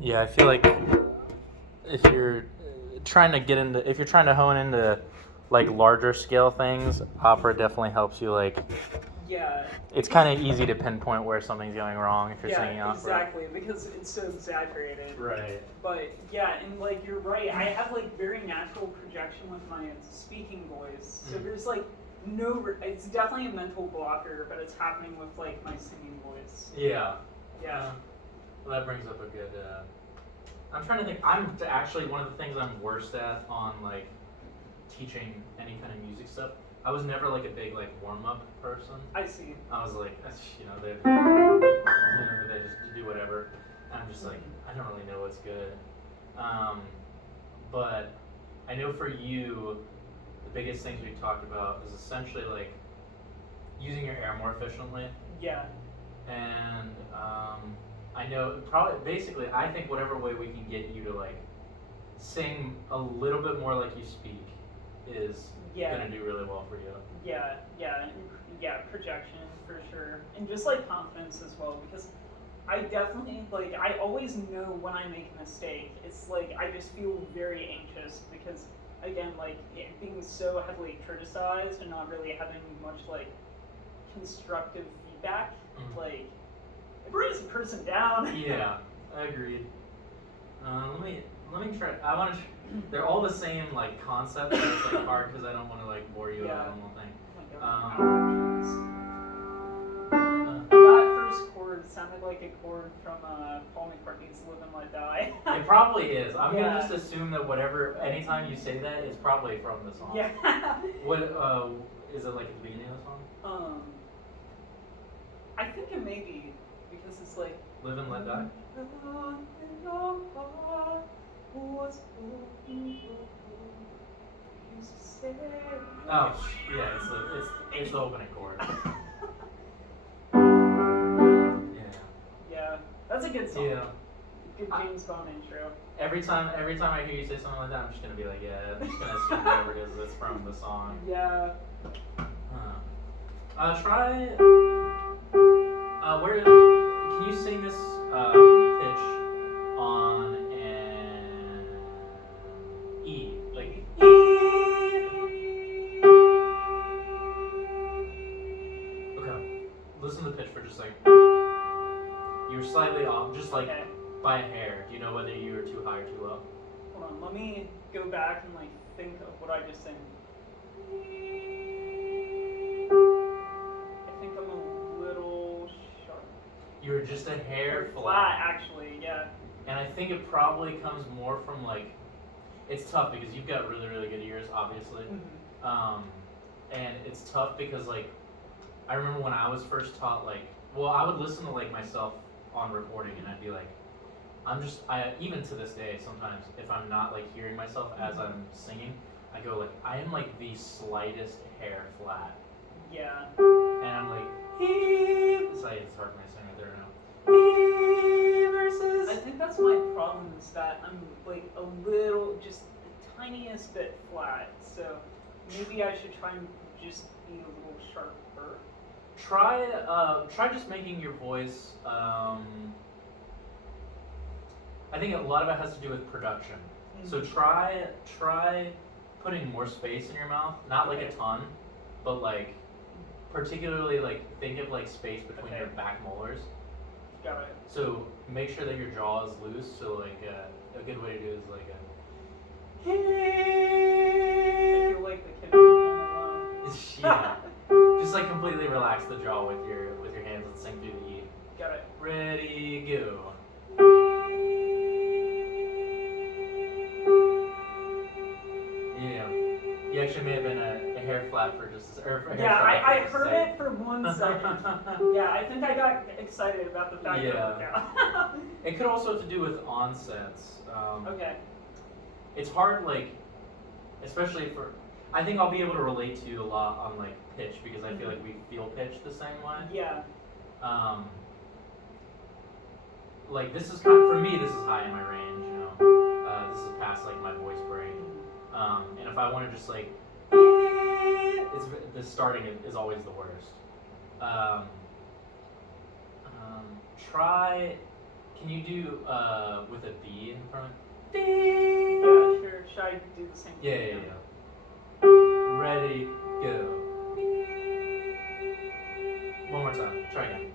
Yeah, I feel like if you're if you're trying to hone into like larger scale things, opera definitely helps you. Like, Yeah. it's kind of easy to pinpoint where something's going wrong if you're singing opera. Exactly, because it's so exaggerated. Right. But yeah, and like you're right, I have like very natural projection with my speaking voice. So there's like it's definitely a mental blocker, but it's happening with like my singing voice. Yeah. Yeah. Well, that brings up a good. I'm trying to think. I'm actually one of the things I'm worst at on like teaching any kind of music stuff. I was never like a big like warm up person. I see. I was like, they just do whatever. And I'm just like, I don't really know what's good. But I know for you, the biggest things we talked about is essentially like using your air more efficiently. Yeah. And I know basically I think whatever way we can get you to like sing a little bit more like you speak is gonna do really well for you. Yeah, projection for sure. And just like confidence as well, because I definitely like I always know when I make a mistake. It's like I just feel very anxious because again, like being so heavily criticized and not really having much like constructive feedback, like it brings a person down. Yeah, I agreed. Let me try. I want to. They're all the same like concept, but it's like hard because I don't want to like bore you out on one thing. That first chord sounded like a chord from Paul McCartney's "Live and Let Die." It probably is. I'm gonna just assume that anytime you say that, it's probably from the song. Yeah. What is it like at the beginning of the song? I think it may be because it's like "Live and Let Die." Oh yeah, it's the opening chord. Yeah, that's a good song. Yeah. Good James Bond intro. Every time I hear you say something like that, I'm just gonna be like, yeah, I'm just gonna assume whatever it is that's from the song. Yeah. Try. Can you sing this pitch on an E? Like E. Okay. Listen to the pitch for just like. You're slightly off, just like by a hair. Do you know whether you were too high or too low? Hold on, let me go back and like think of what I just sang. I think I'm a little sharp. You were just a hair flat, actually, yeah. And I think it probably comes more from like, it's tough because you've got really, really good ears, obviously. And it's tough because like, I remember when I was first taught like, well, I would listen to like myself on recording and I'd be like, even to this day, sometimes if I'm not like hearing myself as I'm singing, I go like, I am like the slightest hair flat. Yeah. And I'm like, it's hard for me to sing right there now. Versus. I think that's my problem is that I'm like a little, just the tiniest bit flat. So maybe I should try and just be a little sharper. Try just making your voice. I think a lot of it has to do with production. So try putting more space in your mouth, not like a ton, but like particularly like think of like space between your back molars. Got it. So make sure that your jaw is loose. So like a good way to do it is like a. I feel like the kid from Home Alone. Yeah. Just like completely relax the jaw with your hands and sing through the E. Got it. Ready, go. Yeah. You actually may have been a hair flat for just I heard it for 1 second. Yeah, I think I got excited about the fact that it worked out. It could also have to do with onsets. Okay. It's hard, like, especially for. I think I'll be able to relate to you a lot on like pitch because I feel like we feel pitch the same way. Yeah. Like this is kind of, for me, this is high in my range, you know. This is past like my voice break. And if I want to just like, the starting is always the worst. Try Can you do with a B in front? Yeah, sure. Should I do the same Yeah, thing? yeah, yeah. Ready, go. One more time. Try again.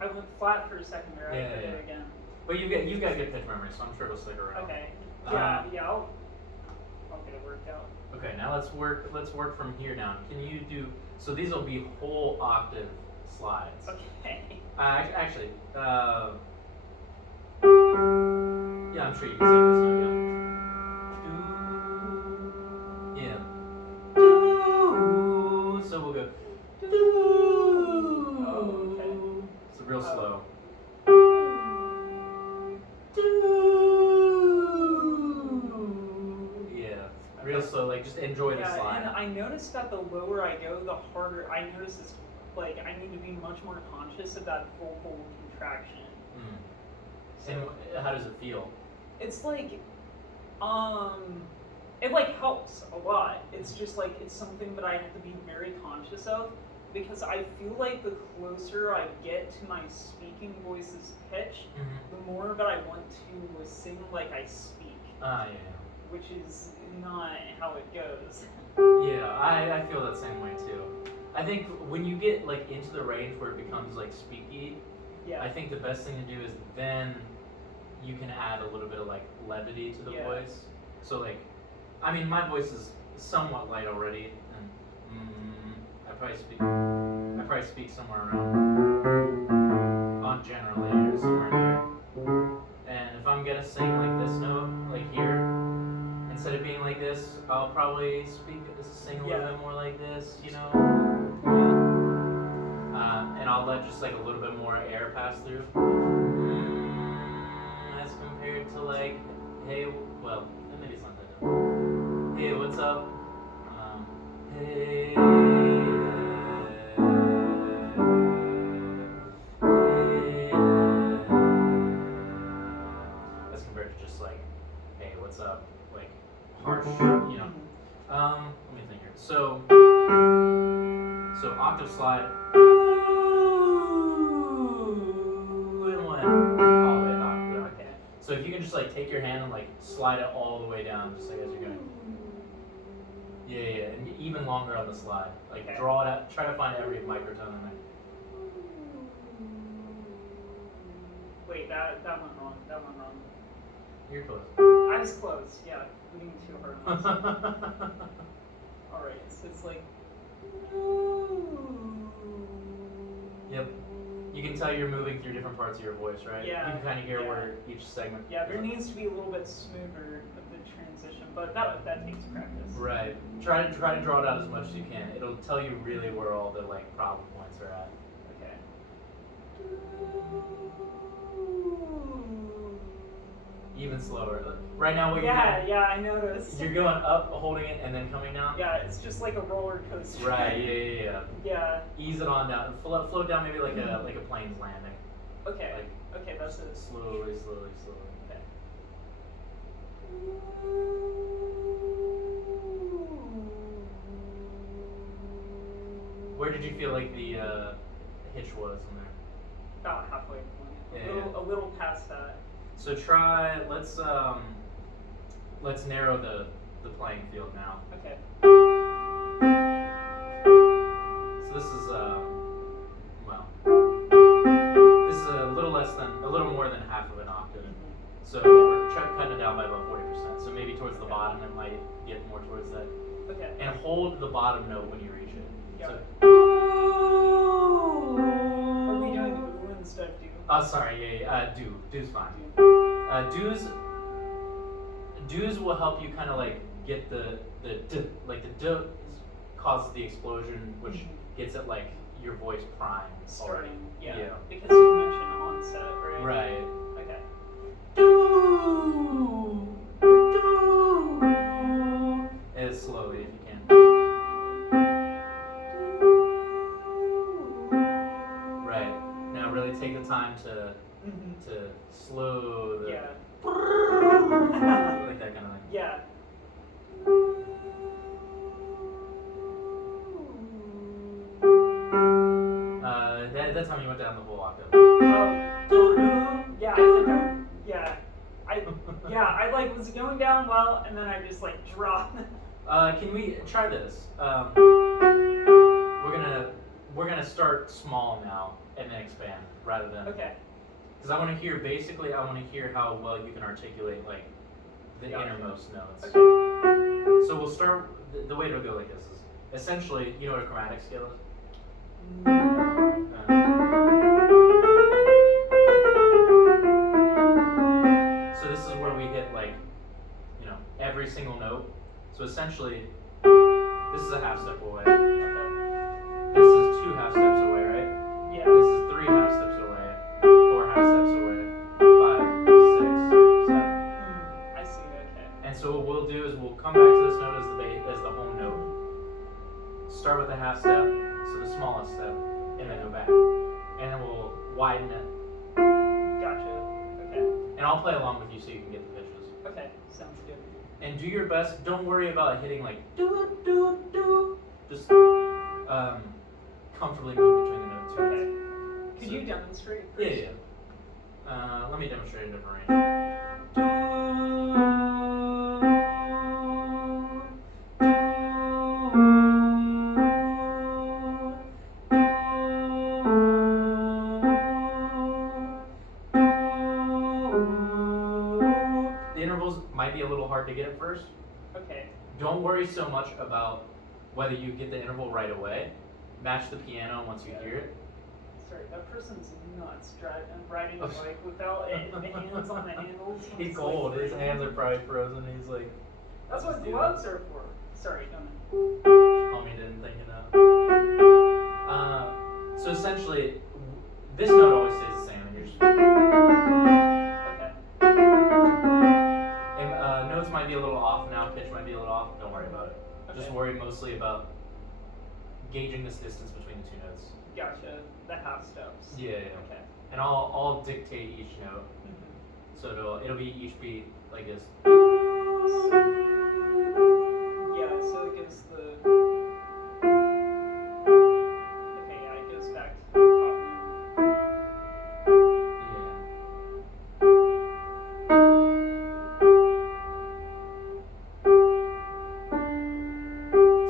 I went flat for a second there. I Yeah, did yeah. it again. But you got good pitch memory, so I'm sure it'll stick around. Okay. Yeah, I'll get it worked out. Okay, now let's work from here down. Can you do? So these will be whole octave slides. Okay. Actually, yeah, I'm sure you can sing this note. Yeah. Yeah. Do. So we'll go. Do. Oh, okay. So real slow. Yeah, real slow. Like just enjoy the slide. And I noticed that the lower I go, the harder. I notice it's like I need to be much more conscious of that vocal contraction. And how does it feel? It's like, it like helps a lot. It's just like it's something that I have to be very conscious of because I feel like the closer I get to my speaking voice's pitch, the more that I want to sing like I speak. Yeah. Which is not how it goes. Yeah, I feel that same way too. I think when you get like into the range where it becomes like speaky, Yeah. I think the best thing to do is then you can add a little bit of like levity to the voice. So like, I mean, my voice is somewhat light already, and I probably speak somewhere around, on generally or somewhere in here. And if I'm gonna sing like this note, like here, instead of being like this, I'll probably sing a little bit more like this, you know. And I'll let just like a little bit more air pass through. As compared to like, hey, well, maybe it's not that different. Hey, what's up? Hey. As compared to just like, hey, what's up? Like harsh, you know. Let me think here. So octave slide. And one all the way up. Okay. So if you can just like take your hand and like slide it all the way down, just like as you're going. Yeah, and even longer on the slide. Like draw it out. Try to find every microtone in there. Wait, that went wrong. That went wrong. You're close. I was close. Yeah, leaning too hard on this. All right, so it's like. Yep. You can tell you're moving through different parts of your voice, right? Yeah. You can kind of hear where each segment. Yeah, there needs to be a little bit smoother of the transition, but that takes practice. Right. Try to draw it out as much as you can. It'll tell you really where all the like problem points are at. Okay. Even slower. Right now, what Yeah, I noticed. you're going up, holding it, and then coming down. Yeah, it's just like a roller coaster. Right. Yeah. Yeah. Ease it on down. Float down, maybe like a plane's landing. Okay. Like, Okay, that's it. Slowly. Okay. Where did you feel like the hitch was in there? About halfway point. Yeah. A little past that. So let's narrow the playing field now. Okay. So this is a little more than half of an octave. So we're cutting it down by about 40%. So maybe towards the bottom it might get more towards that. Okay. And hold the bottom note when you reach it. Yeah. So, Are we doing ooh instead of do? oh, sorry. Yeah. Do's fine. Do's will help you kind of like get the d, like the d causes the explosion, which gets it like your voice primed already. Starting, yeah. Because you mentioned onset, right? Right. Okay. As slowly if you can. Right. Now really take the time to slow the like that kind of thing. Yeah. at that time you went down the whole octave. Yeah, I think I like was going down well, and then I just like dropped. Can we try this? We're gonna start small now and then expand rather than. Okay. Because I want to hear I want to hear how well you can articulate like the innermost notes. Okay. So we'll start. The way it'll go like this is essentially, you know what a chromatic scale is? So this is where we hit like, every single note. So essentially, this is a half step away. This is 2 half steps away, right? Yeah. This is 3 half steps away, 4 half steps away, 5, 6, 7. I see. Okay. And so what we'll do is we'll come back to this note as the home note. Start with a half step, so the smallest step, and then go back. And then we'll widen it. Gotcha. Okay. And I'll play along with you so you can get the pitches. Okay. Sounds good. And do your best. Don't worry about hitting like do do do. Just comfortably move between the notes. Okay. Could you demonstrate? Yeah. Let me demonstrate a different range. The intervals might be a little hard to get at first. Okay. Don't worry so much about whether you get the interval right away. Match the piano once you hear it. Sorry, that person's nuts riding a bike without the hands on the handles. He's cold. His hands are probably frozen. He's like. That's what gloves are for. Sorry, don't. Homie didn't think of that. So essentially, this note always stays the same, and you're just. Okay. And notes might be a little off now. Pitch might be a little off. Don't worry about it. Okay. Just worry mostly about gauging this distance between the 2 notes. Gotcha. The half steps. Yeah. Okay. And I'll dictate each note. So it'll be each beat like this. Yeah, so it gives the. Okay, yeah, it goes back to the top Yeah.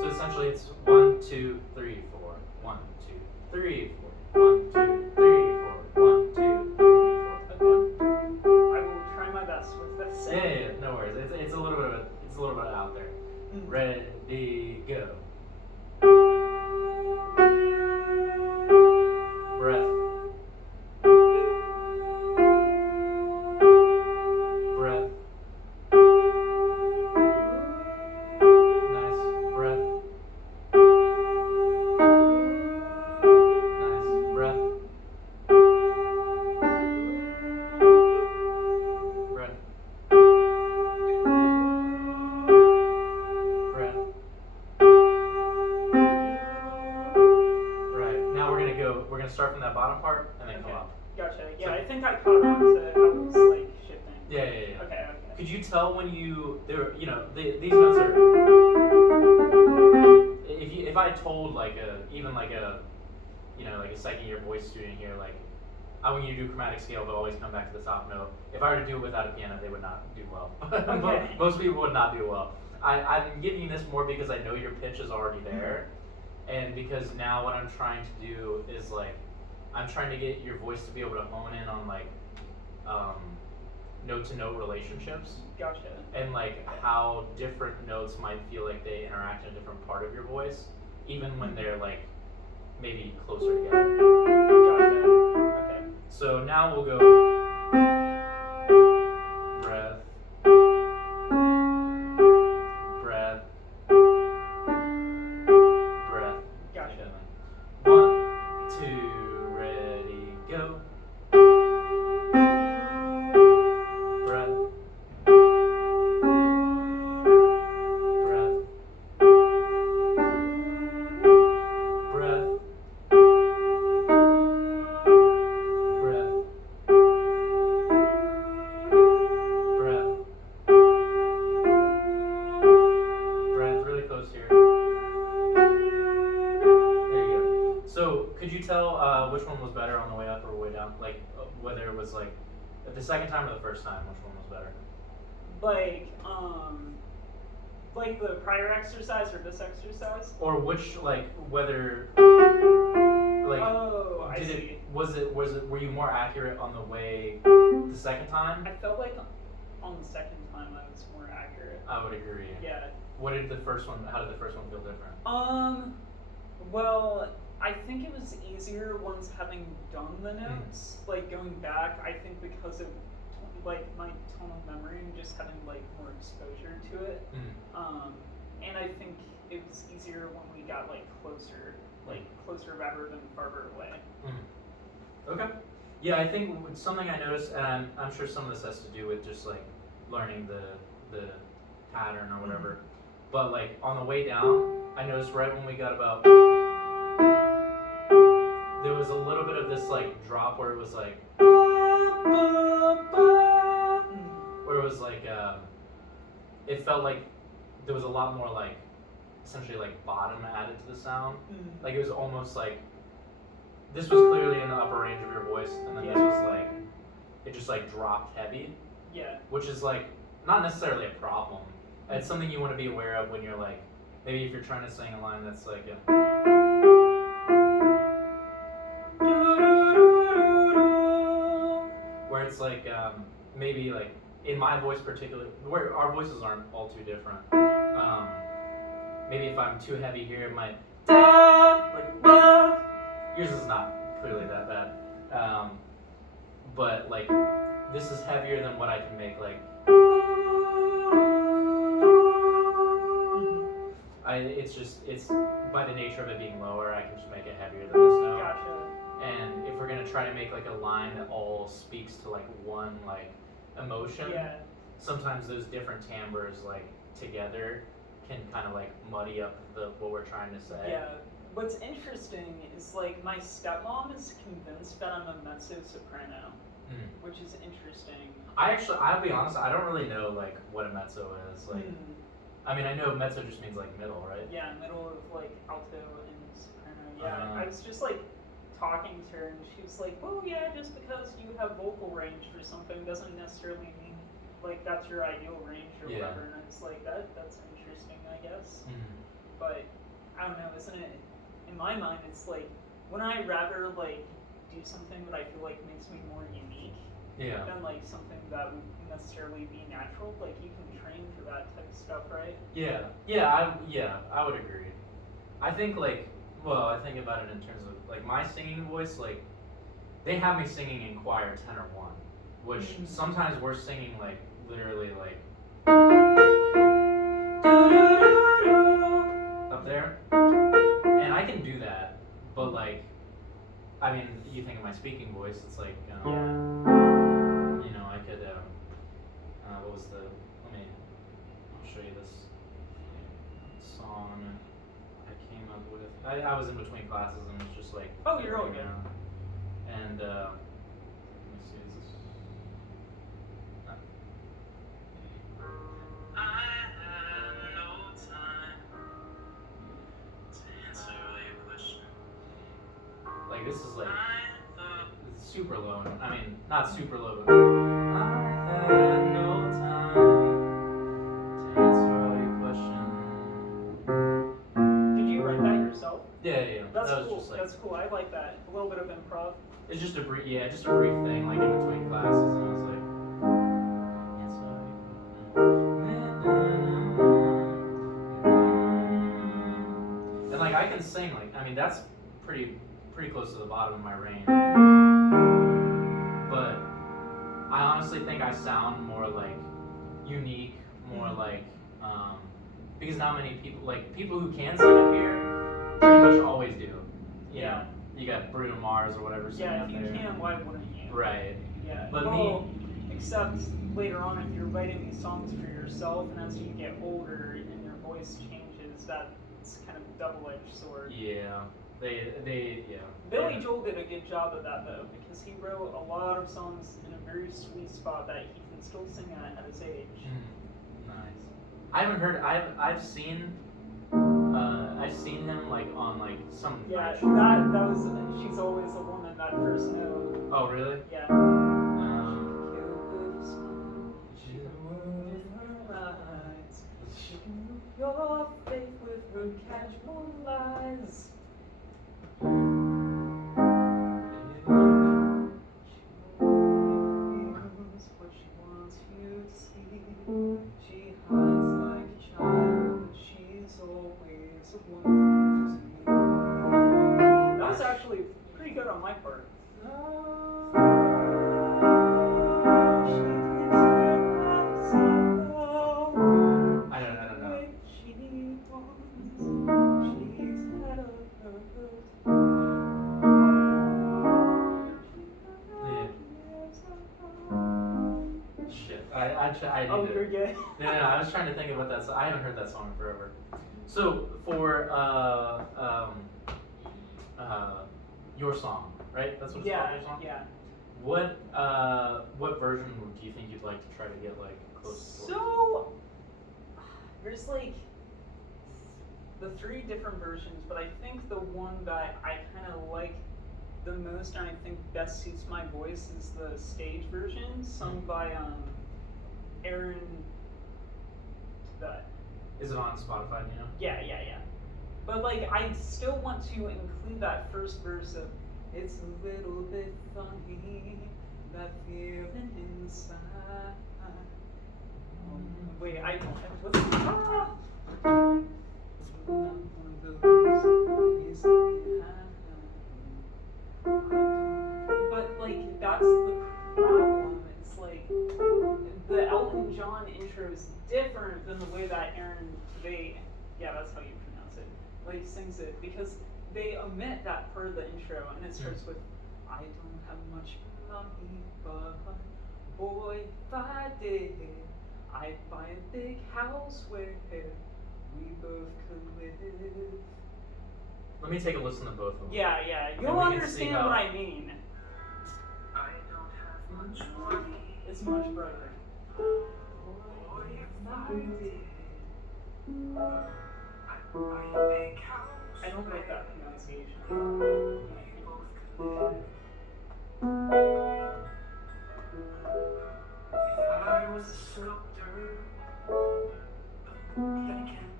So essentially it's 1, 2, 3, 4. 1, 2, 3, 4. 1, 2, 3, 4. 1, 2, 3, 4. 1. I will try my best with this. Yeah, no worries. It's a little bit out there. Ready, go. Breath. Breath. Nice. Breath. Nice. Breath. Breath. Breath. Right. Now we're gonna start from that bottom part and then come up. Gotcha. Yeah, So- I think I caught on to how it was like shifting. Yeah. Okay. Could you tell when these notes are, if I told like a second year voice student here, like, I want you to do chromatic scale but always come back to the top note. If I were to do it without a piano, they would not do well. Okay. Most people would not do well. I'm giving you this more because I know your pitch is already there, and because now what I'm trying to do is like, I'm trying to get your voice to be able to hone in on like, note to note relationships. Gotcha. And like how different notes might feel like they interact in a different part of your voice, even when they're like maybe closer together. Gotcha. Okay. So now we'll go breath, breath, breath. Gotcha. 1, 2, ready, go. Breath. Breath. Breath. Breath. Could you tell which one was better on the way up or way down? Like whether it was like the second time or the first time, which one was better? Like the prior exercise or this exercise? Or which like whether like Oh, I did see. it was it were you more accurate on the way the second time? I felt like on the second time I was more accurate. I would agree. Yeah. What did the first one? How did the first one feel different? Well, I think it was easier once having done the notes. Like going back, I think because of like my tonal memory and just having like more exposure to it. And I think it was easier when we got like closer rather than farther away. Okay. Yeah, I think it's something I noticed, and I'm sure some of this has to do with just like learning the pattern or whatever. But like on the way down, I noticed right when we got about, there was a little bit of this like drop where it was like, where it was like, it felt like there was a lot more like, essentially like bottom added to the sound. Like it was almost like, this was clearly in the upper range of your voice, and then this was like, it just like dropped heavy. Yeah. Which is like, not necessarily a problem. It's something you want to be aware of when you're like, maybe if you're trying to sing a line that's like where it's like, maybe like, in my voice particularly, where our voices aren't all too different. Maybe if I'm too heavy here, it might, like, yours is not clearly that bad. But like, this is heavier than what I can make like, it's by the nature of it being lower, I can just make it heavier than this note. Gotcha. And if we're gonna try to make like a line that all speaks to like one like emotion, sometimes those different timbres like together can kind of like muddy up what we're trying to say. Yeah. What's interesting is like my stepmom is convinced that I'm a mezzo soprano, which is interesting. I'll be honest, I don't really know like what a mezzo is. Like, I mean, I know mezzo just means like middle, right? Yeah, middle of like alto and soprano. Yeah, I was just like talking to her, and she was like, "Oh yeah, just because you have vocal range for something doesn't necessarily mean like that's your ideal range or whatever." And I was like, that's interesting, I guess. But I don't know, isn't it? In my mind, it's like when I rather like do something that I feel like makes me more unique than like something that would necessarily be natural. Like you can train for that type of stuff, right? I would agree. I think like, well, I think about it in terms of like my singing voice. Like, they have me singing in choir tenor 1, which sometimes we're singing like literally like up there, and I can do that, but like, I mean, you think of my speaking voice, it's like, you know, I could, what was I'll show you this song I came up with. I was in between classes and it was just like, oh, you're all good. And, let me see, is this, I had no time to answer your question. Like, this is like, it's super low. I mean, not super low, but I had no time to answer all your questions. Did you write that yourself? Yeah. That's that was cool. just like, That's cool. I like that. A little bit of improv. it's just a brief thing, like in between classes, and I was like, and like I can sing, like, I mean, that's pretty close to the bottom of my range, but I honestly think I sound more like unique, more like, because not many people, like people who can sing up here pretty much always do. You know, you got Bruno Mars or whatever singing up there. Yeah, if you can, why wouldn't you? Right. Yeah. But except later on, if you're writing these songs for yourself, and as you get older and your voice changes, that's kind of a double-edged sword. Yeah. Billy Joel did a good job of that though, because he wrote a lot of songs in a very sweet spot that he can still sing at his age. Nice. I haven't heard. I've seen I've seen him like on like some Yeah, night show. that was. She's always the one in that first note. Oh really? Yeah. She can move her eyes. She can move your faith with her casual lies. She knows what she wants you to see. She hides like a child, but she's always a woman to me. That was actually pretty good on my part. I don't know. Yeah. Shit. I need Oh, to. you're good. No, I was trying to think about that. So I haven't heard that song in forever. So for your song, right? That's what it's called. Your song. Yeah. What version do you think you'd like to try to get like close to? So there's like the 3 different versions, but I think the one that I kind of like the most and I think best suits my voice is the stage version, sung by Aaron. Is it on Spotify? You know? Yeah. But like, I still want to include that first verse of "It's a little bit funny that feeling inside." Wait, I don't have what's not one of those easily but like that's the problem. It's like the Elton John intro is different than the way that that's how you pronounce it, like sings it, because they omit that part of the intro and it starts with "I don't have much money, but boy, if I did, I'd buy a big house where we both could live." Let me take a listen to both of them. Yeah, you'll understand what I mean. I don't have much money. It's much brighter. Boy, if I did, I'd buy a big house. I don't like that pronunciation. We both could live. If I was a sculptor, but then again,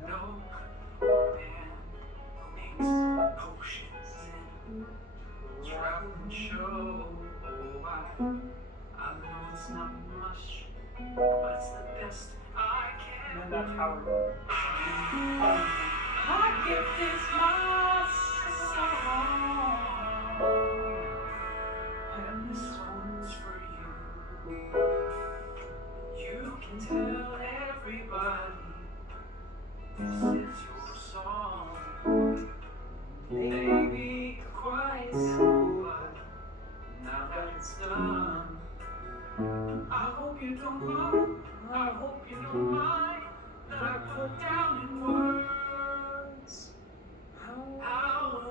no man who makes potions and travel and show. Oh, I know it's not much, but it's the best I can. And then that power. My gift is my song, and this one's for you. You can tell everybody this is your song. Maybe quite simple, but now that it's done, I hope you don't mind. I hope you don't mind that I put down in words how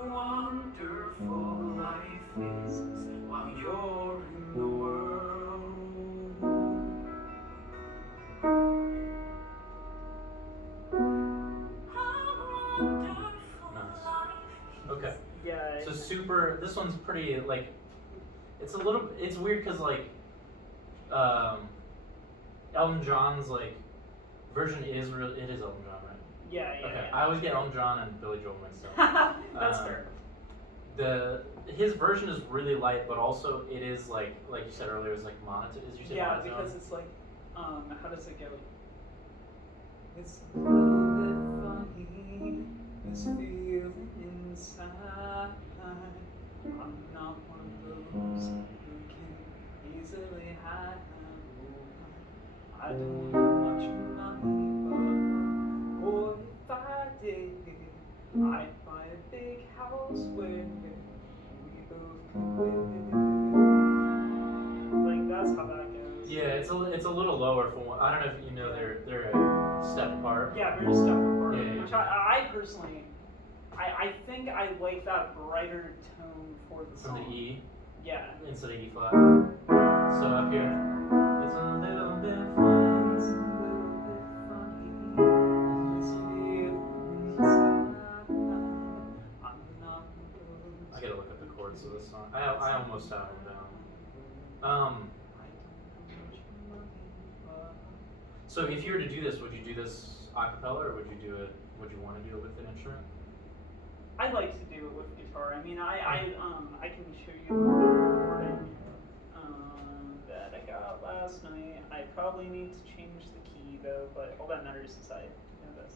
wonderful life is while you're in the world. How wonderful Nice. life is. Okay. Yeah. So super. This one's pretty like. It's weird because like, Elton John's like version it is Elton John, right? Yeah. Okay. I always get Elton John and Billy Joel mixed up. That's fair. His version is really light, but also it is like you said earlier, it's like monotone. Did you say Yeah, monotone? because it's like, how does it go? It's a little bit funny, this feeling inside. I'm not one of those who can easily hide. I don't have much money, but boy, if I did, I'd buy a big house where we both could live. Like that's how that goes. Yeah, it's a little lower for one. I don't know if you know they're a step apart. Yeah, we're just step apart. Yeah. Which I personally, I think I like that brighter tone for the From song. the E Yeah. instead of E flat. So up here, it's a little bit funny. It's a little bit funny. This feeling chords of this song. I almost have them down. So if you were to do this, would you do this a cappella, or would you do it? Would you want to do it with an instrument? I like to do it with guitar. I mean, I can show you the recording that I got last night. I probably need to change the key though, but all that matters is I know this.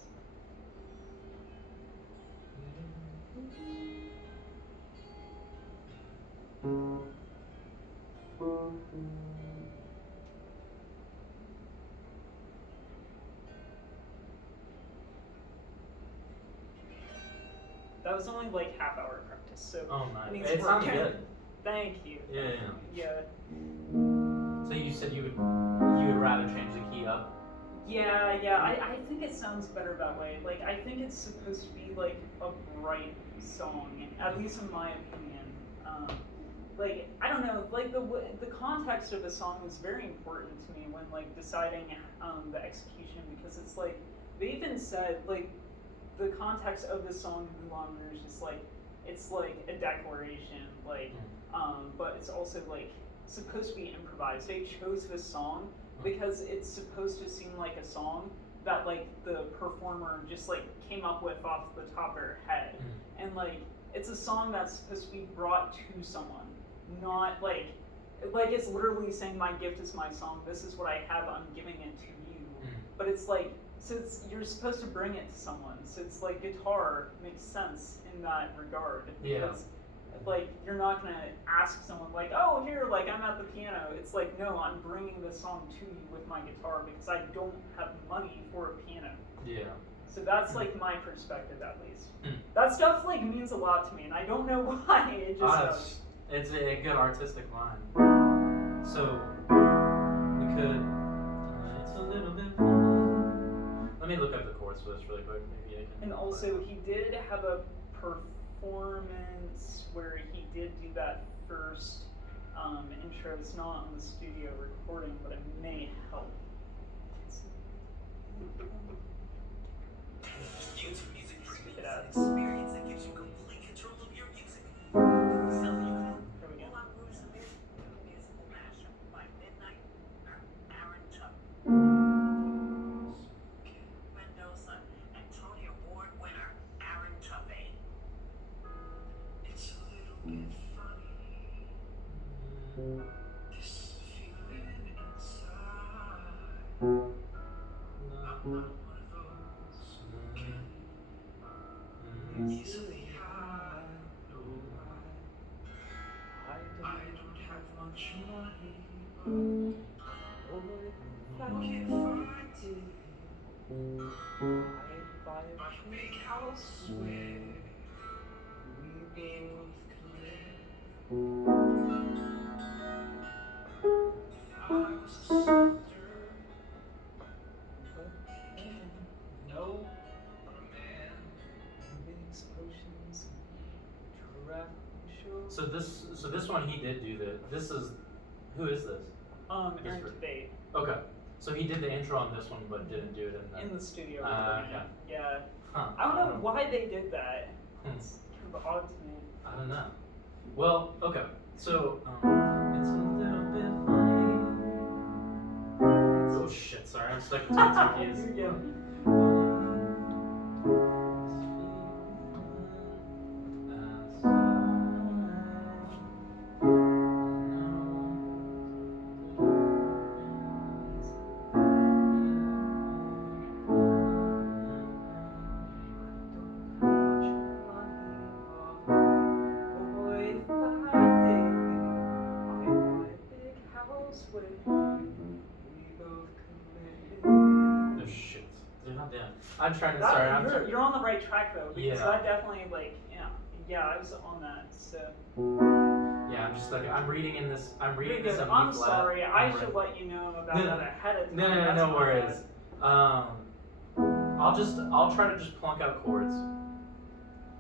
That was only like half-hour practice, so Oh, nice. needs It sounds work. good. Thank you. Yeah. Yeah. So you said you would rather change the key up? Yeah. I think it sounds better that way. Like, I think it's supposed to be like a bright song, at least in my opinion. Like, I don't know, like the context of the song is very important to me when like deciding the execution, because it's like they even said like the context of the song Mulan is just like it's like a declaration, like but it's also like supposed to be improvised. They chose this song because it's supposed to seem like a song that like the performer just like came up with off the top of their head. And like it's a song that's supposed to be brought to someone, not like it's literally saying my gift is my song, this is what I have, I'm giving it to you. But it's like, so you're supposed to bring it to someone, so it's like guitar makes sense in that regard, because like you're not gonna ask someone like, oh here, like I'm at the piano. It's like, no, I'm bringing this song to you with my guitar because I don't have money for a piano. Yeah. So that's like my perspective, at least. That stuff like means a lot to me, and I don't know why. It just does. It's a good artistic line. So we could. It's a little bit. Let me look up the chords for this really quick. Maybe I can. And also, he did have a performance where he did do that first intro. It's not on the studio recording, but it may help. YouTube Music brings It an out. experience that gives you complete control of your music. So you can There we go. pull out Bruce Smith, musical mashup by Midnight, Aaron Tuck, Mendoza, and Tony Award winner Aaron Tuffy. It's a little bit funny, this feeling inside. I'm not one of those who can easily hide. No, I don't have much money, but if I did, I'd buy a big house where we both could live. If I was a sculptor, but then no, a man who makes potions and traveling shows. So this one he did do this is, who is this? Aaron Debate Okay. So he did the intro on this one, but didn't do it in the studio. okay. Yeah. Huh. I don't know why they did that. It's kind of odd to me. I don't know. Well, okay. So it's a little bit funny. Oh shit! Sorry, I'm stuck between two keys. Yeah. Oh shit! They're not down. I'm trying to. Sorry, I'm trying. You're on the right track though, because Yeah. that definitely yeah, I was on that. So Yeah, I'm just like I'm reading in this. I'm reading You're this. good. on I'm B flat. sorry. I I'm should re- let you know about No, that ahead of time. No, That's no my worries. bad. I'll try to just plunk out chords.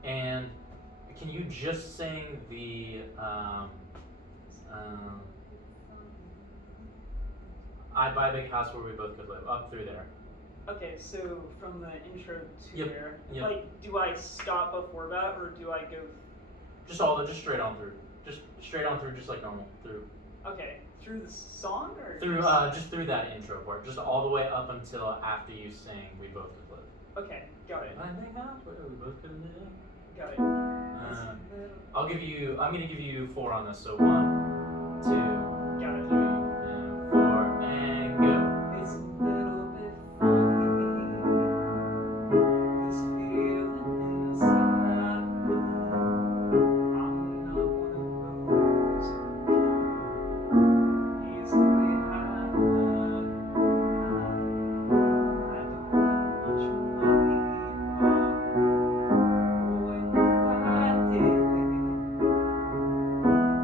And can you just sing the I buy a big house where we both could live up through there? Okay, so from the intro to Yep, there, yep. like, do I stop before that or do I go? Just straight on through. Just straight on through, just like normal. Through Okay, through the song or just through that intro part, just all the way up until after you sing "We Both Could Live." Okay, got it. I think we both could live. Got it. I'm gonna give you 4 on this. So 1, 2, Got it. 3, and 4, and go. It's a little bit funny, this feeling inside. I'm not one of those easily hide. I don't have much money, oh, and if I did,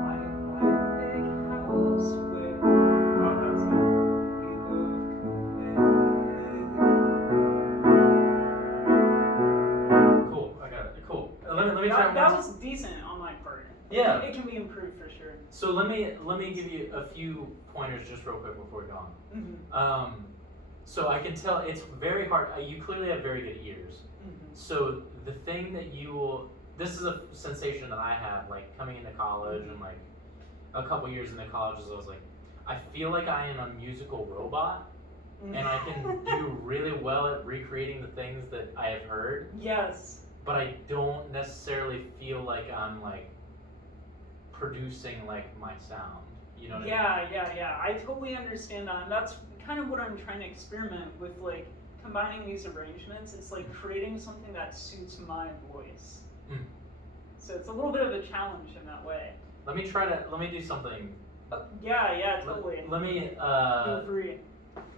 I'd buy a big house where Oh, that's good. we both could live. Cool. I got it. Cool. Let me try one That more was decent on my part. Yeah. It can be improved for sure. So let me give you a few pointers just real quick before we go on. Mm-hmm. So I can tell it's very hard. You clearly have very good ears. Mm-hmm. So the thing that you will, this is a sensation that I had, like coming into college and like a couple years into college, is I was like, I feel like I am a musical robot, and I can do really well at recreating the things that I have heard, Yes. but I don't necessarily feel like I'm like producing like my sound. You know what I mean? Yeah. I totally understand that. And that's kind of what I'm trying to experiment with, like combining these arrangements. It's like creating something that suits my voice. Mm. So it's a little bit of a challenge in that way. Let me do something. Yeah, totally. Let me Feel free.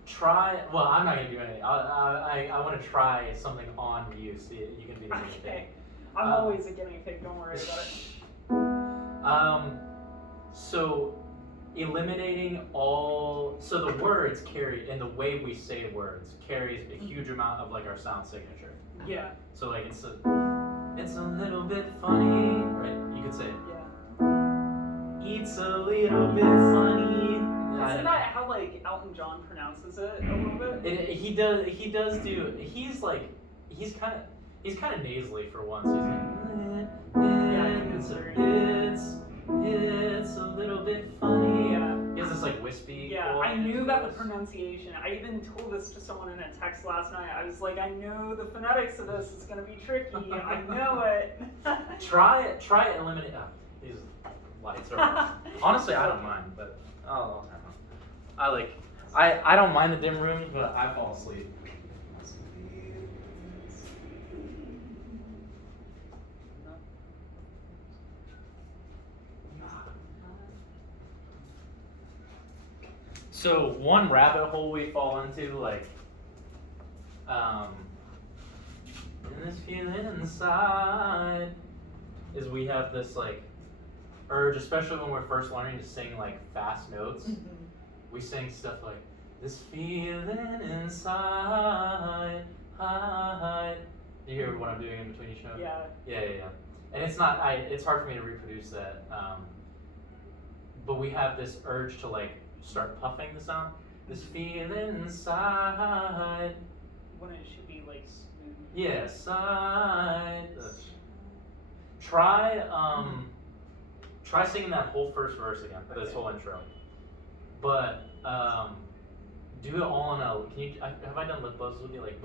try. Well, I'm not gonna do anything. I want to try something on you. So you can be the guinea pig. Okay. I'm always a guinea pig. Don't worry about it. So eliminating all. So the words carry, and the way we say words carries a huge amount of like our sound signature. Yeah. So like it's a little bit funny, right? You could say it. Yeah. It's a little bit funny. Isn't that how like Elton John pronounces it a little bit? He does do. He's kind of nasally for once. He's like, it's a little bit funny. Yeah. He has this like wispy. Yeah, voice. I knew about the pronunciation. I even told this to someone in a text last night. I was like, I know the phonetics of this is gonna be tricky. I know it. Try eliminate. These lights are on. Honestly, I don't mind, but I don't know. I don't mind the dim rooms, but I fall asleep. So one rabbit hole we fall into, like, in this feeling inside, is we have this like urge, especially when we're first learning to sing like fast notes. We sing stuff like this feeling inside. Do you hear what I'm doing in between each note? Yeah. Yeah. And it's hard for me to reproduce that. But we have this urge to like start puffing the sound. This feeling inside. When it should be like smooth. Yeah, side. Try singing that whole first verse again, this whole intro. But do it all in a. Have I done lip buzzes with you? Like.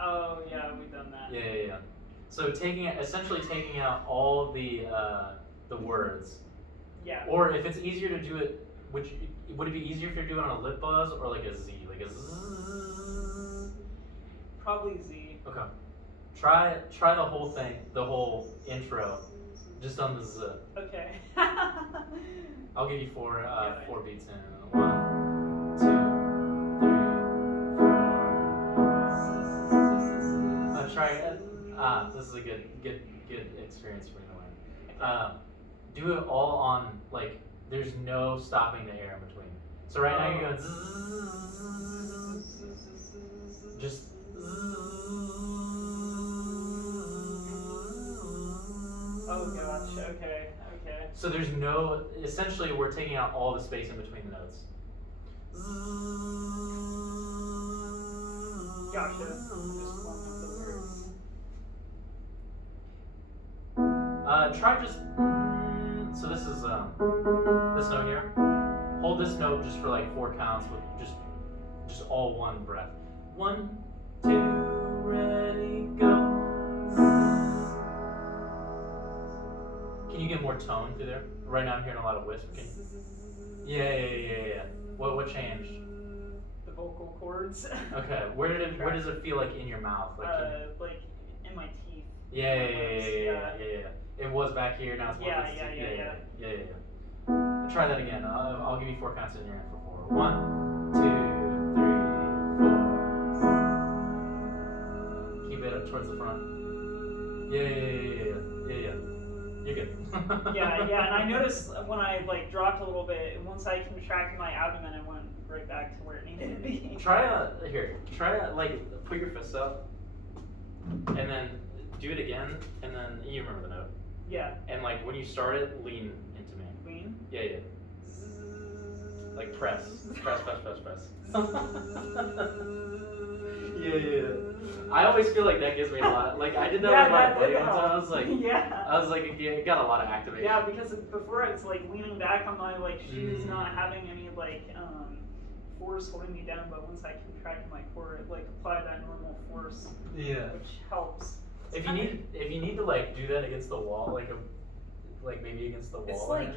Oh yeah, we've done that. Yeah. So essentially taking out all the words. Yeah. Or if it's easier to do it, would it be easier if you're doing it on a lip buzz or like a Z, like a zzz? Probably Z. Okay. Try the whole thing, the whole intro, just on the Z. Okay. I'll give you four beats in. 1, 2, 3, 4. Try it. This is a good experience for me to learn. Do it all on like. There's no stopping the air in between. So right now you're going zzz, just Oh gosh. Okay. So there's no. Essentially, we're taking out all the space in between the notes. Gotcha. Just one with the words. Try just So this is this note here. Hold this note just for like 4 counts with just all one breath. 1, 2, ready, go. Can you get more tone through there? Right now I'm hearing a lot of wisp. Yeah. What changed? The vocal cords. Okay. Where does it feel like in your mouth? Like in my teeth. Yeah. It was back here, now it's more towards the teeth. Yeah. Try that again. I'll give you 4 counts in your hand for 4. 1, 2, 3, 4. Keep it up towards the front. Yeah. You're good. yeah, and I noticed when I like dropped a little bit, once I contracted my abdomen, it went right back to where it needed to be. Try like put your fists up, and then do it again, and then you remember the note. Yeah. And like when you start it, lean into me. Lean? Yeah. Like press. Yeah. I always feel like that gives me a lot. Like I did that with my buddy one time. I was like, it got a lot of activation. Yeah, because before it's like leaning back on my like shoes, not having any like force holding me down. But once I contracted my core, it like applied that normal force. Yeah. Which helps. If you need to like do that against the wall, like maybe against the wall. It's like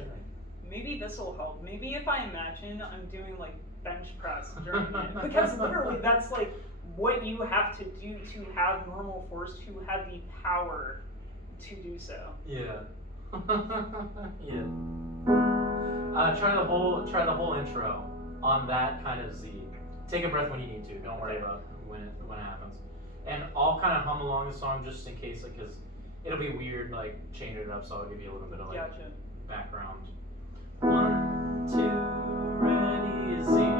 maybe this will help. Maybe if I imagine I'm doing like bench press during it, because literally that's like what you have to do to have normal force, to have the power to do so. Yeah. Yeah. Try the whole intro on that kind of Z. Take a breath when you need to. Don't worry about when it happens. And I'll kind of hum along the song just in case, because it'll be weird, like changing it up. So I'll give you a little bit of like background. 1, 2, ready, Z.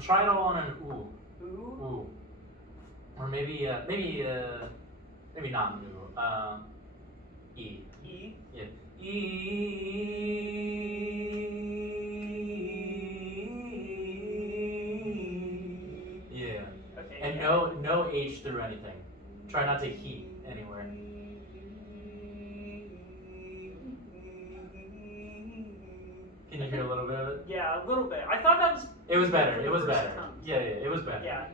Try it all on an ooh. Ooh. Or maybe not an ooh. E. E? Yeah. E. Yeah. Okay. And no H through anything. Try not to heat anywhere. Can you hear a little bit of it? Yeah, a little bit. I thought that was. It was better. It was better. Yeah, it was better. Yeah.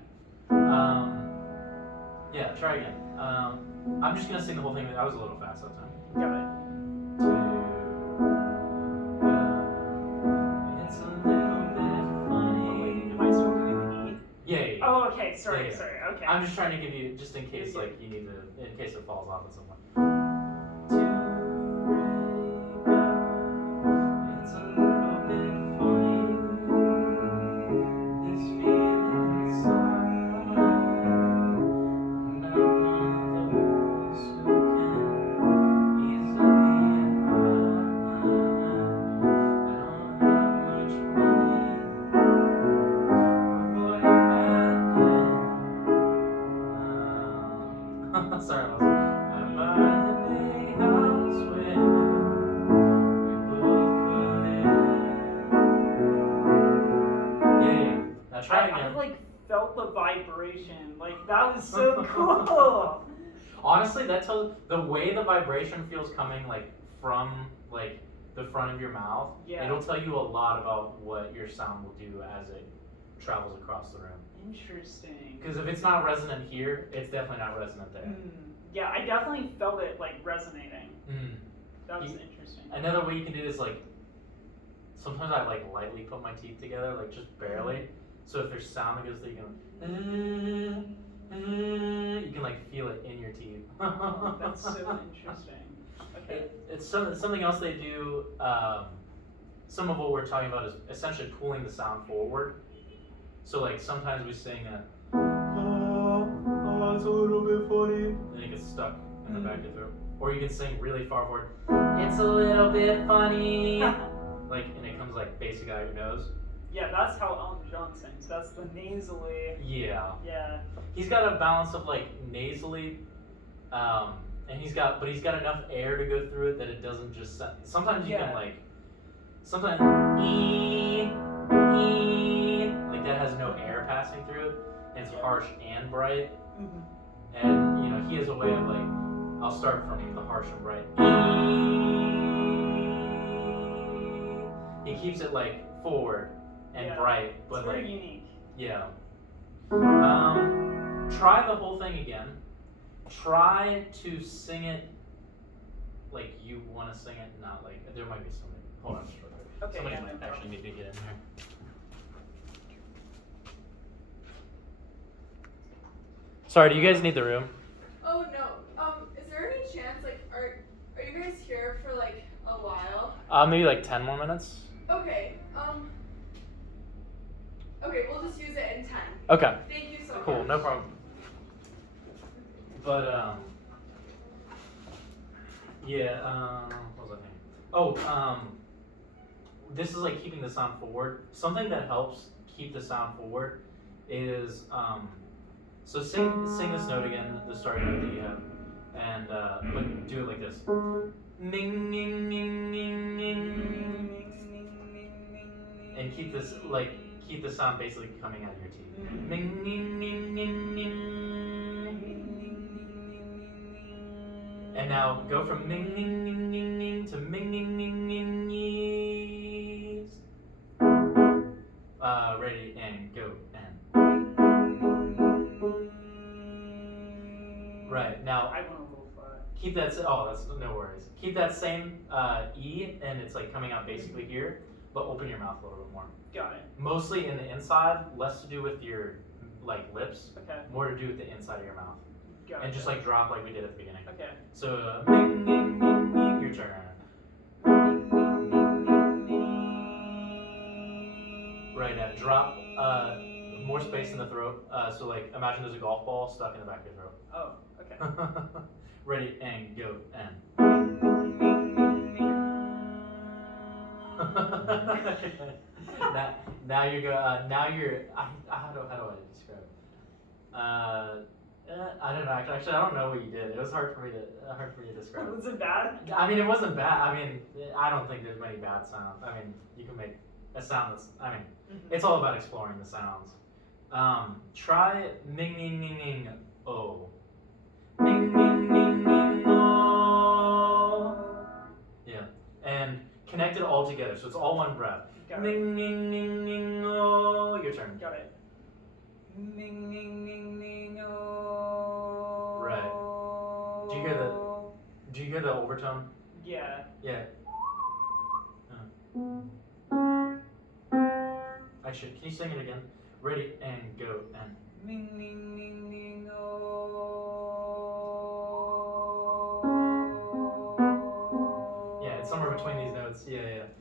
Yeah. Try again. I'm just gonna sing the whole thing. I was a little fast that time. Got it. It's a little bit funny. Am I still doing the E? Yeah. Oh, okay. Sorry. Yeah. Sorry. Okay. I'm just trying to give you, just in case, like you need to, in case it falls off at some point. It's a little bit funny. This feeling inside. Not one of those who can easily hide. I don't have much money, but boy, if I did, sorry, I buy the big house where we both could live. Yeah. Now try again. I like felt the vibration. Like that was so cool. Honestly, that tells the way the vibration feels coming like from like the front of your mouth. Yeah. It'll tell you a lot about what your sound will do as it travels across the room. Interesting. Because if it's not resonant here, it's definitely not resonant there. Yeah, I definitely felt it like resonating. That was You- interesting. Another way you can do this, like, sometimes I like lightly put my teeth together, like just barely. So if there's sound that goes through, you can like feel it in your teeth. That's so interesting. Okay. It's something else they do. Some of what we're talking about is essentially pulling the sound forward. So like sometimes we sing oh, it's a little bit funny, and it gets stuck in the back of your throat. Or you can sing really far forward. It's a little bit funny, like, and it comes like basic out your nose. Yeah, that's how Elton John sings. That's the nasally. Yeah. Yeah. He's got a balance of like nasally, and he's got enough air to go through it that it doesn't just. Sometimes you can like, sometimes like that has no air passing through it, and it's harsh and bright. Mm-hmm. And you know he has a way of like, I'll start from the harsh and bright. He keeps it like forward and bright, but it's very like unique. yeah. Try the whole thing again. Try to sing it like you want to sing it, not like there might be somebody. Hold on, just real quick. Okay, Somebody yeah, might no actually need to get in there. Sorry, do you guys need the room? Oh no. Is there any chance are you guys here for like a while? Maybe like 10 more minutes. Okay. Okay, we'll just use it in 10. Okay. Thank you so much. Cool, no problem. But yeah, what was I thinking? Oh, this is like keeping the sound forward. Something that helps keep the sound forward is so sing this note again, the starting note that you have, and but do it like this. Ning ning ning ning ning. And keep this keep the sound basically coming out of your teeth. Ning ning ning ning ning. And now go from ning ning ning ning ning to ming ning ning ning ning. Ready and go and. Right now. I went a little flat. Keep that. Oh, that's no worries. Keep that same E, and it's like coming out basically here, but open your mouth a little bit more. Got it. Mostly in the inside, less to do with your like lips, Okay. more to do with the inside of your mouth. Got And it. just like drop like we did at the beginning. Okay. So ming, ming, ming, ming, your turn. Right, drop more space in the throat. So like imagine there's a golf ball stuck in the back of your throat. Oh, okay. Ready and go and. now you go. Now you're. How do I describe it? I don't know. Actually, I don't know what you did. It was hard for me to describe. Was it bad? I mean, it wasn't bad. I mean, I don't think there's many bad sounds. I mean, you can make a sound that's. I mean, it's all about exploring the sounds. Try ming ning ning ning oh. Ming ning ning ning oh. Yeah, and connect it all together, so it's all one breath. Ming ning ning ning oh. Your turn. Got it. Ning ning ning ning oh. Right. Do you hear the overtone? Yeah. Yeah. Actually, can you sing it again? Ready and go and. Ning ning ning ning oh. Yeah, it's somewhere between these notes. Yeah.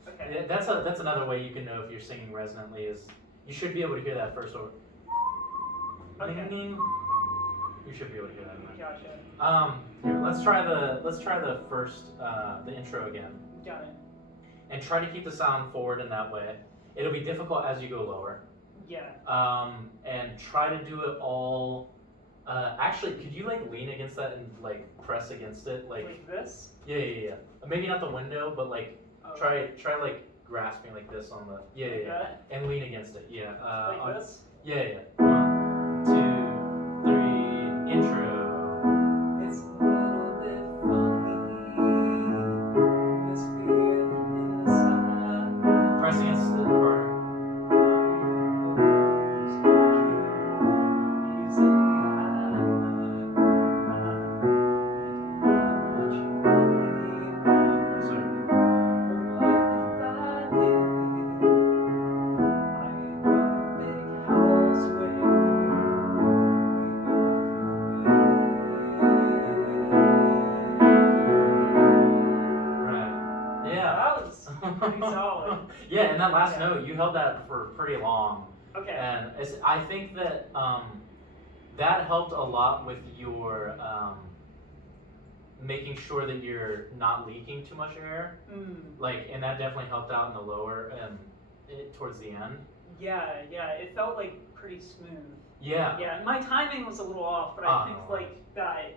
Okay. Yeah, that's another way you can know if you're singing resonantly is you should be able to hear that first over. Okay. Ding, ding. You should be able to hear that. Gotcha. Here, let's try the first the intro again. Got it. And try to keep the sound forward in that way. It'll be difficult as you go lower. Yeah. And try to do it all. Actually, could you like lean against that and like press against it Like this? Yeah. Maybe not the window, but like Oh. try like grasping like this on the Like that? and lean against it. Yeah. Like this? Yeah. 1, 2, 3, intro. It's a little bit funny. This feeling inside. Press against it harder. Pretty solid. Yeah, and that last note, you held that for pretty long. Okay. And I think that that helped a lot with your making sure that you're not leaking too much air. Like, and that definitely helped out in the lower towards the end. Yeah, it felt like pretty smooth. Yeah. Yeah, my timing was a little off, but I think like that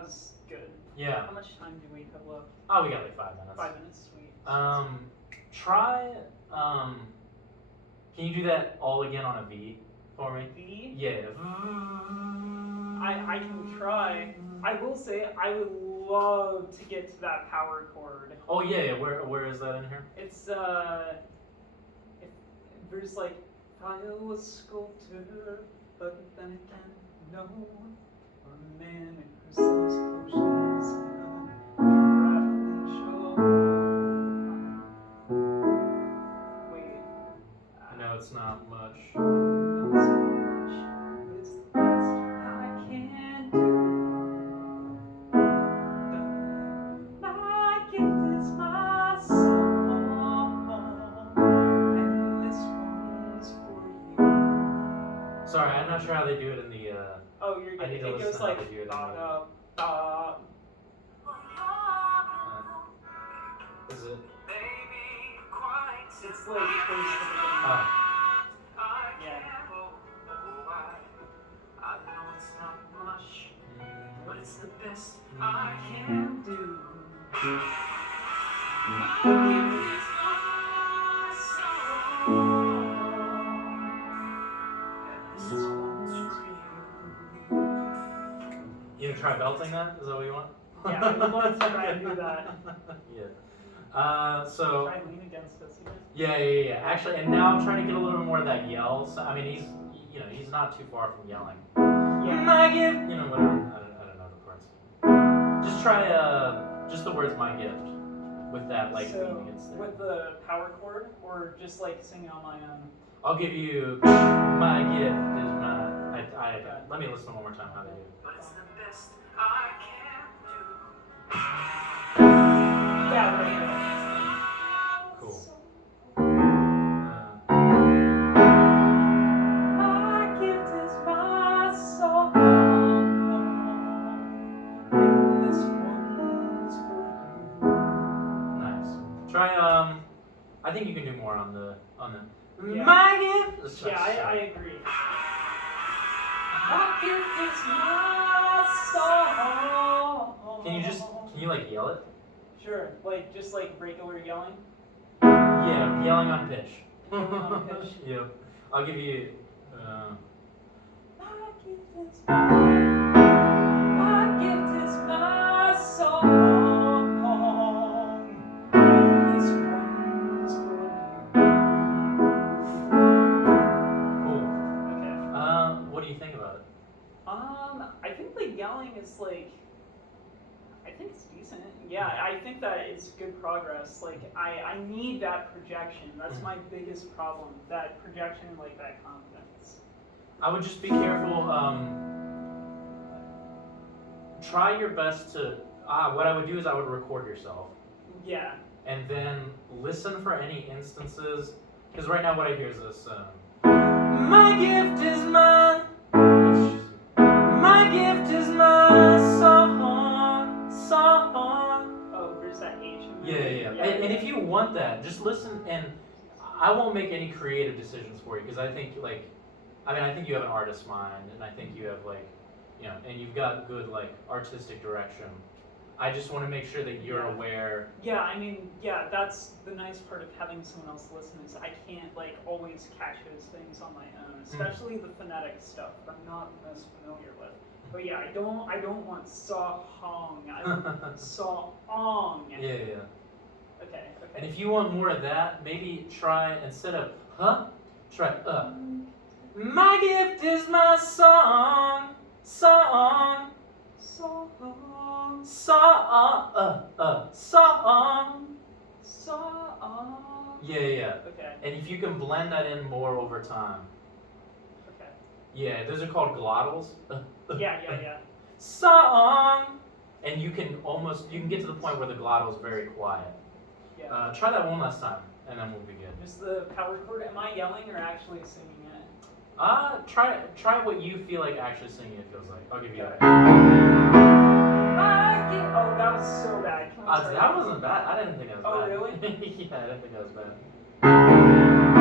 was good. Yeah. How much time do we have left? Oh, we got like 5 minutes. 5 minutes, sweet. Try. Can you do that all again on a V for me? V? Yeah. I can try. I will say I would love to get to that power chord. Oh yeah. Where is that in here? It's there's like I was sculptor, but then again, no, or a man who sells potions in a traveling show. Wait. No, it's not much. Not so much, but it's the best I can do. My gift is my song, and this one's for you. Sorry, I'm not sure how they do it in the. Oh, you're I good. need to It listen goes how like they do it in da the. da da. Is it? It's like close to the beginning. Oh. Yeah. I know it's not much, but it's the best I can Can do. This one's for you. You gonna try belting that? Is that what you want? Yeah, I would love to try and do that. Yeah. So. Try and lean against us again. Yeah. Actually, and now I'm trying to get a little bit more of that yell. So, I mean, he's not too far from yelling. Yeah. My gift. Whatever. I don't know the parts. Just try just the words "my gift" with that like So, lean against there. with the power chord, or just like singing on my own? I'll give you my gift is my. Let me listen one more time how they do it. But it's the best I can do. Yeah, right there. Cool. My gift is my song, and this one's for you. Nice. Try I think you can do more on the Yeah. my gift. Let's try- Yeah, I agree. My gift is my song. Can you like yell it? Sure, like just like regular yelling. Yeah, yelling on pitch. Yelling on pitch. Yeah. I'll give you My gift is my gift is my song, and this one's for cool. you. Okay. What do you think about it? I think the yelling is like, I think it's decent. Yeah, I think that it's good progress. Like, I need that projection. That's my biggest problem. That projection, like that confidence. I would just be careful. Try your best to. What I would do is I would record yourself, Yeah. and then listen for any instances. Because right now, what I hear is this. My gift is my. My gift is my song. Oh, there's that H in Yeah. there. And if you want that, just listen, and I won't make any creative decisions for you because I think I think you have an artist's mind, and I think you have and you've got good artistic direction. I just want to make sure that you're aware. Yeah, I mean, yeah, that's the nice part of having someone else listen is I can't always catch those things on my own, especially the phonetic stuff that I'm not the most familiar with. But yeah, I don't want song. I want song. Yeah. Okay. And if you want more of that, maybe try instead of try My gift is my song. Song. Yeah. Okay. And if you can blend that in more over time. Okay. Yeah, those are called glottals. Yeah. Song. And you can get to the point where the glottal is very quiet. Yeah. Try that one last time, and then we'll be good. Just the power chord. Am I yelling or actually singing it? Try what you feel like actually singing it feels like. I'll give you that. Oh, that was so bad. Can we start That wasn't bad. I didn't think that was Oh, bad. really? Yeah, I didn't think that was bad.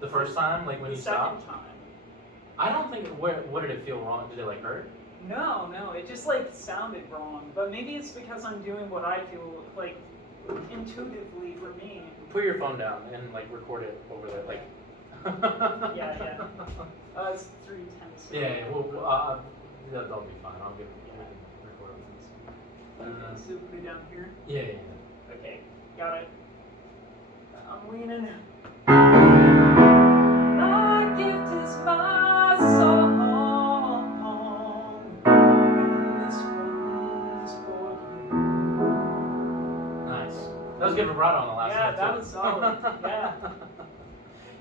The first time, like when the you second stopped? time. I don't think. What did it feel wrong? Did it like hurt? No, it just like sounded wrong. But maybe it's because I'm doing what I feel like intuitively for me. Put your phone down and like record it over there, like. Yeah. It's 3:10. Yeah. That'll be fine. I'll get record on this. So put it down here. Yeah. Okay, got it. I'm leaning. My gift is my song. And this one's for you. Nice. That was good vibrato on the last Yeah, note, that too. was solid. Yeah.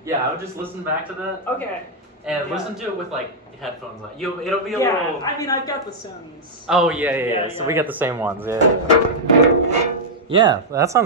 Yeah, I would just listen back to that Okay. and Yeah. listen to it with like headphones on. It'll be a Yeah, little. I mean, I've got the Sony's. Oh yeah. Yeah, So yeah. we got the same ones. Yeah. Yeah, that sounds